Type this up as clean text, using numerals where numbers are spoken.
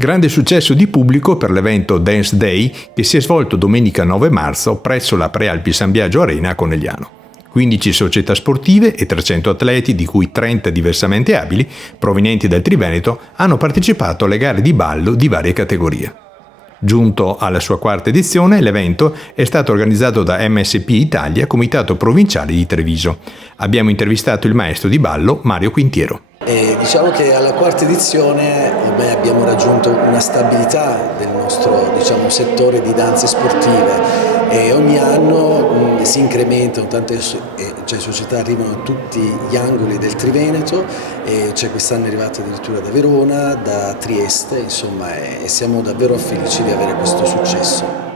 Grande successo di pubblico per l'evento Dance Day che si è svolto domenica 9 marzo presso la Prealpi San Biagio Arena a Conegliano. 15 società sportive e 300 atleti, di cui 30 diversamente abili, provenienti dal Triveneto, hanno partecipato alle gare di ballo di varie categorie. Giunto alla sua quarta edizione, l'evento è stato organizzato da MSP Italia, Comitato Provinciale di Treviso. Abbiamo intervistato il maestro di ballo Mario Quintiero. Diciamo che alla quarta edizione abbiamo raggiunto una stabilità del nostro settore di danze sportive e ogni anno si incrementano, tante società arrivano a tutti gli angoli del Triveneto e quest'anno è arrivata addirittura da Verona, da Trieste, insomma, e siamo davvero felici di avere questo successo.